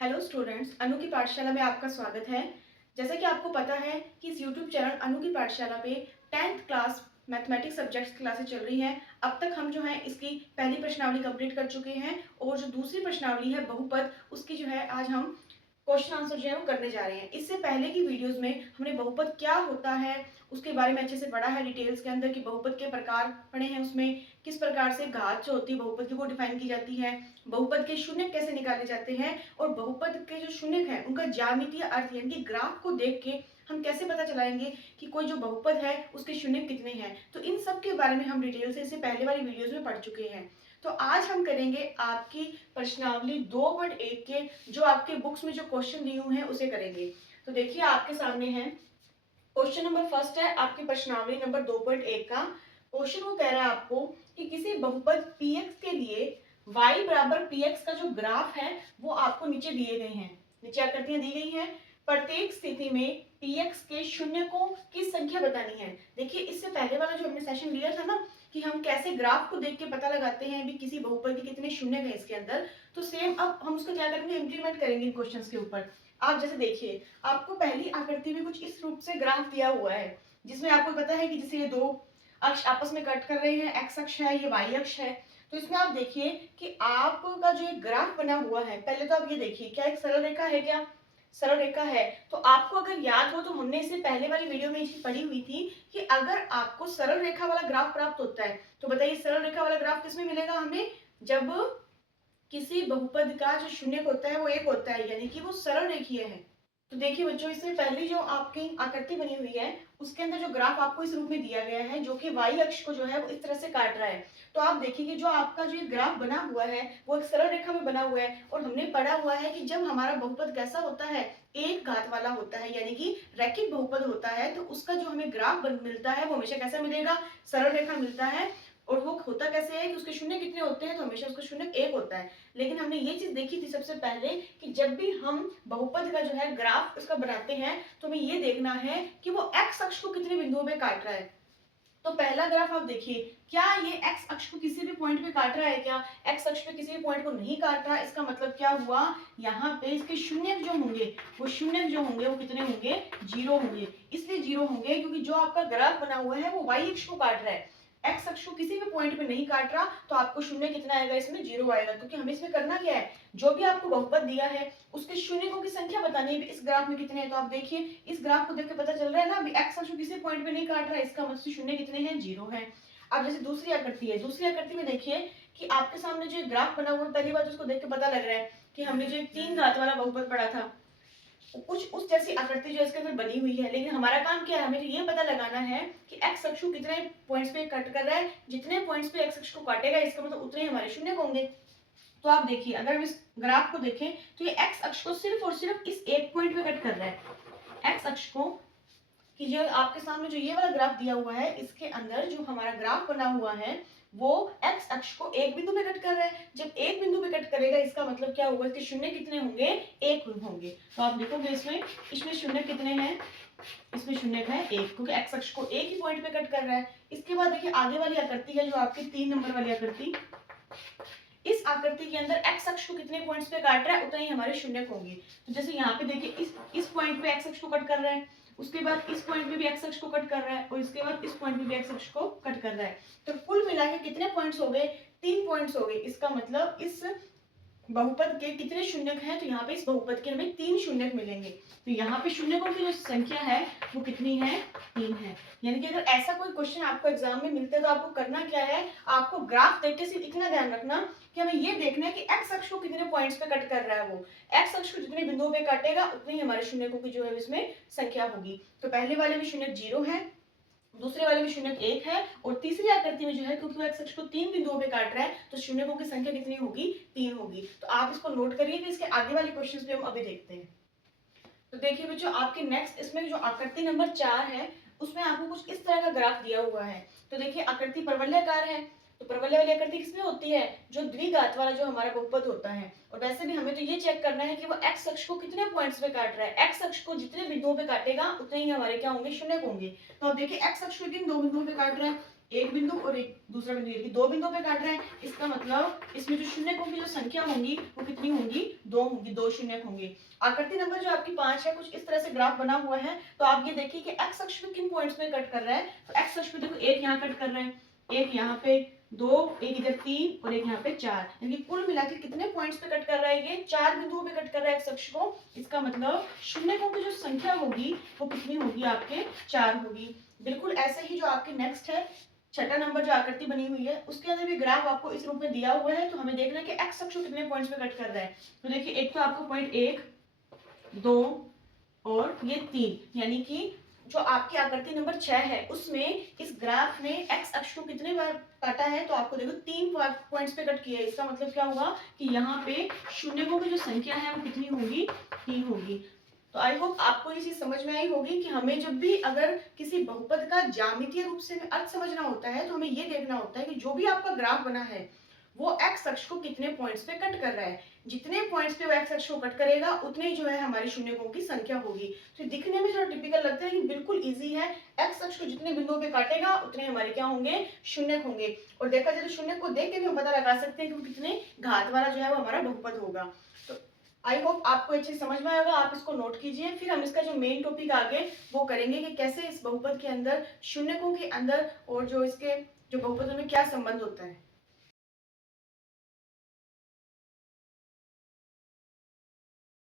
Hello students, अनु की पाठशाला में आपका स्वागत है। जैसा कि आपको पता है कि इस यूट्यूब चैनल अनु की पाठशाला पे 10th class mathematics subjects classes चल रही हैं। अब तक हम जो है इसकी पहली प्रश्नावली कंप्लीट कर चुके हैं और जो दूसरी प्रश्नावली है बहुपद, उसकी जो है आज हम क्वेश्चन आंसर जो है वो करने जा रहे हैं। इससे पहले की वीडियोस में हमने बहुपद क्या होता है उसके बारे में अच्छे से पढ़ा है, डिटेल्स के अंदर कि बहुपद के प्रकार पढ़े हैं, उसमें किस प्रकार से घात जो होती है बहुपद की वो डिफाइन की जाती है, बहुपद के शून्य कैसे निकाले जाते हैं और बहुपद के जो शून्य हैं उनका ज्यामितीय अर्थ यानी कि ग्राफ को देख के हम कैसे पता चलाएंगे कि कोई जो बहुपद है उसके शून्य कितने हैं। तो इन सब के बारे में हम डिटेल से इससे पहले वाली वीडियोस में पढ़ चुके हैं। तो आज हम करेंगे आपकी प्रश्नावली 2.1 के जो आपके बुक्स में जो क्वेश्चन दिए हुए हैं उसे करेंगे। तो देखिए आपके सामने है क्वेश्चन नंबर फर्स्ट है आपकी प्रश्नावली नंबर 2.1 का। क्वेश्चन वो कह रहा है आपको कि किसी बहुपद px के लिए y बराबर px का जो ग्राफ है वो आपको नीचे दिए गए हैं, नीचे आकृतियां दी गई हैं। प्रत्येक स्थिति में px के शून्य को की संख्या बतानी है। देखिए इससे पहले वाला जो हमने सेशन लिया था ना कि हम कैसे ग्राफ को देख के पता लगाते हैं भी किसी बहुपद के कितने शून्य हैं इसके अंदर, तो सेम अब हम उसको क्या करेंगे, इम्प्लीमेंट करेंगे इन क्वेश्चंस के ऊपर। आप जैसे देखिए आपको पहली आकृति में कुछ इस रूप से ग्राफ दिया हुआ है जिसमें आपको पता है कि जैसे ये दो अक्ष आपस में कट कर रहे हैं, एक्स अक्ष है ये वाई अक्ष है। तो इसमें आप देखिए कि आपका जो एक ग्राफ बना हुआ है, पहले तो आप ये देखिए क्या एक सरल रेखा है, क्या सरल रेखा है। तो आपको अगर याद हो तो हमने इसे पहले वाली वीडियो में चीज पढ़ी हुई थी कि अगर आपको सरल रेखा वाला ग्राफ प्राप्त होता है तो बताइए सरल रेखा वाला ग्राफ किसमें मिलेगा हमें, जब किसी बहुपद का जो शून्य होता है वो एक होता है यानी कि वो सरल रेखीय है। तो देखिए बच्चों इससे पहले जो आपकी आकृति बनी हुई है उसके अंदर जो ग्राफ आपको इस रूप में दिया गया है जो कि y अक्ष को जो है वो इस तरह से काट रहा है। तो आप देखिए कि जो आपका जो ये ग्राफ बना हुआ है वो एक सरल रेखा में बना हुआ है और हमने पढ़ा हुआ है कि जब हमारा बहुपद कैसा होता है, एक घात वाला होता है यानी कि रैखिक बहुपद होता है, तो उसका जो हमें ग्राफ मिलता है वो हमेशा कैसा मिलेगा, सरल रेखा मिलता है। और वो होता कैसे है कि उसके शून्य कितने होते हैं, तो हमेशा उसका शून्य एक होता है। लेकिन हमने ये चीज देखी थी सबसे पहले कि जब भी हम बहुपद का जो है ग्राफ उसका बनाते हैं तो हमें ये देखना है कि वो एक्स अक्ष को कितने बिंदुओं पे काट रहा है। तो पहला ग्राफ आप देखिए, क्या ये एक्स अक्ष को किसी भी पॉइंट पे काट रहा है, क्या एक्स अक्ष पे किसी भी पॉइंट को नहीं काट रहा। इसका मतलब क्या हुआ, यहाँ पे इसके शून्य जो होंगे वो शून्य जो होंगे वो कितने होंगे, जीरो होंगे। इसलिए जीरो होंगे क्योंकि जो आपका ग्राफ बना हुआ है वो वाई अक्ष को काट रहा है, एक्स अक्ष को किसी भी पॉइंट पे नहीं काट रहा। तो आपको शून्य कितना आएगा, इसमें जीरो आएगा। क्योंकि हमें इसमें करना क्या है, जो भी आपको बहुपद दिया है उसके शून्यों की संख्या बतानी है इस ग्राफ में कितने हैं। तो आप देखिए इस ग्राफ को देख के पता चल रहा है ना, अभी एक्स अक्ष किसी पॉइंट पे नहीं काट रहा है, इसका मतलब शून्य कितने हैं, जीरो है। अब जैसे दूसरी आकृति है, दूसरी आकृति में देखिए कि आपके सामने जो ग्राफ बना हुआ है, पहली बार उसको देख के पता लग रहा है कि हमने जो तीन घात वाला बहुपद पढ़ा था कुछ उस जैसी आकृति जो इसके अंदर बनी हुई है। लेकिन हमारा काम क्या है, हमें तो ये पता लगाना है कि एक्स अक्ष को कितने पॉइंट्स पे कट कर रहा है, जितने पॉइंट्स पे एक्स अक्ष को काटेगा इसका मतलब उतने ही हमारे शून्य होंगे। तो आप देखिए अगर हम इस ग्राफ को देखें तो ये एक्स अक्ष को सिर्फ और सिर्फ इस एक पॉइंट पे कट कर रहा है। एक्स अक्ष को कि जो आपके सामने जो ये वाला ग्राफ दिया हुआ है इसके अंदर जो हमारा ग्राफ बना हुआ है वो एक्स अक्ष को एक बिंदु पे कट कर रहा है। जब एक बिंदु पे कट करेगा इसका मतलब क्या होगा, इसके शून्य कितने होंगे, एक होंगे। तो आप देखोगे इसमें इसमें शून्य कितने हैं, इसमें शून्य है एक, क्योंकि एक्स अक्ष को एक ही पॉइंट पे कट कर रहा है। इसके बाद देखिए आगे वाली आकृति है जो आपकी 3 नंबर वाली आकृति, इस आकृति के अंदर एक्स अक्ष को कितने पॉइंट्स पे काट रहा है उतना ही हमारे शून्य होंगे। तो जैसे यहाँ पे देखिए इस पॉइंट पे एक्स अक्ष को कट कर रहा है, उसके बाद इस पॉइंट पे भी एक्स अक्ष को कट कर रहा है और इसके बाद इस पॉइंट पे भी एक्स अक्ष को कट कर रहा है। तो कुल मिला के कितने पॉइंट्स हो गए, 3 पॉइंट्स हो गए। इसका मतलब इस बहुपद के कितने शून्यक हैं, तो यहाँ पे इस बहुपद के हमें 3 शून्यक मिलेंगे। तो यहाँ पे शून्यकों की जो संख्या है वो कितनी है, 3 है। यानी कि अगर ऐसा कोई क्वेश्चन आपको एग्जाम में मिलता है तो आपको करना क्या है, आपको ग्राफ देखते से इतना ध्यान रखना कि हमें ये देखना है कि एक्स अक्ष को कितने पॉइंट्स पे कट कर रहा है, वो एक्स अक्ष को जितने बिंदुओं पे काटेगा उतनी ही हमारे शून्यकों की जो है इसमें संख्या होगी। तो पहले वाले में शून्य 0 है, दूसरे वाले में शून्य 1 है और तीसरी आकृति में जो है क्योंकि वो एक्स अक्ष को 3 बिंदुओं पे काट रहा है तो शून्यकों की संख्या कितनी होगी, 3 होगी। तो आप इसको नोट करिए कि इसके आगे वाले क्वेश्चंस भी हम अभी देखते हैं। तो देखिए बच्चों आपके नेक्स्ट इसमें जो आकृति नंबर 4 है उसमें आपको कुछ इस तरह का ग्राफ दिया हुआ है। तो देखिए आकृति परवलयाकार है, तो परवलय वाली आकृति किसमें होती है, जो द्विघात वाला जो हमारा बहुपद होता है। और वैसे भी हमें तो ये चेक करना है कि वो एक्स अक्ष को कितने पॉइंट्स पे काट रहा है, एक्स अक्ष को जितने बिंदुओं पे काटेगा उतने ही हमारे क्या होंगे, शून्य होंगे। तो अब देखिए एक्स अक्ष को किन दो बिंदुओं पे काट रहा है, एक बिंदु और एक दूसरा बिंदु, ये दो बिंदुओं पे काट रहे हैं। इसका मतलब इसमें जो शून्यकों की जो संख्या होंगी वो कितनी होंगी, दो होंगी, दो शून्यक होंगे। आकृति नंबर जो आपकी 5 है, कुछ इस तरह से ग्राफ बना हुआ है। तो आप ये देखिए कि एक्स अक्ष पे किन पॉइंट्स में कट कर रहा है। तो एक्स अक्ष पे देखो एक यहाँ कट कर रहे हैं, एक यहाँ पे, दो, एक इधर 3 और एक यहाँ पे 4, यानी कुल मिला के कितने पॉइंट्स पे कट कर रहा है, ये 4 बिंदुओं पे कट कर रहा है एक्स अक्ष को। इसका मतलब शून्यकों की जो संख्या होगी वो कितनी होगी, आपके 4 होगी। बिल्कुल ऐसे ही जो आपके नेक्स्ट है, छठा नंबर जो आकृति बनी हुई है, उसके अंदर भी ग्राफ आपको इस रूप में दिया हुआ है। तो हमें देखना है कि एक्स अक्ष कितने पॉइंट्स पे कट कर रहा है। तो देखिए एक तो आपको पॉइंट 1, 2 और ये 3, यानी कि जो आपकी आकृति नंबर 6 है उसमें इस ग्राफ ने एक्स अक्ष को कितने बार काटा है, तो आपको देखो 3 पॉइंट्स पे कट किया है। इसका मतलब क्या हुआ कि यहाँ पे शून्यकों की जो संख्या है वो कितनी होगी, 3 होगी। तो आई होप आपको ये चीज समझ में आई होगी कि हमें जब भी अगर किसी बहुपद का ज्यामितीय रूप से अर्थ समझना होता है तो हमें ये देखना होता है कि जो भी आपका ग्राफ बना है वो एक्स अक्ष को कितने पॉइंट्स पे कट कर रहा है। जितने पॉइंट्स पे वो एक्स अक्ष को कट करेगा उतने ही जो है हमारी शून्यकों की संख्या होगी। तो दिखने में थोड़ा टिपिकल लगता है लेकिन बिल्कुल इजी है। एक्स अक्ष को जितने बिंदुओं पे काटेगा उतने हमारे क्या होंगे, शून्यक होंगे। और देखा जाए तो शून्य को देख के भी हम पता लगा सकते हैं कि वो कितने घात वाला जो है वो हमारा बहुपद होगा। तो आई होप आपको अच्छे समझ में आएगा, आप इसको नोट कीजिए। फिर हम इसका जो मेन टॉपिक आगे वो करेंगे कि कैसे इस बहुपद के अंदर शून्यकों के अंदर और जो इसके जो बहुपदों में क्या संबंध होता है।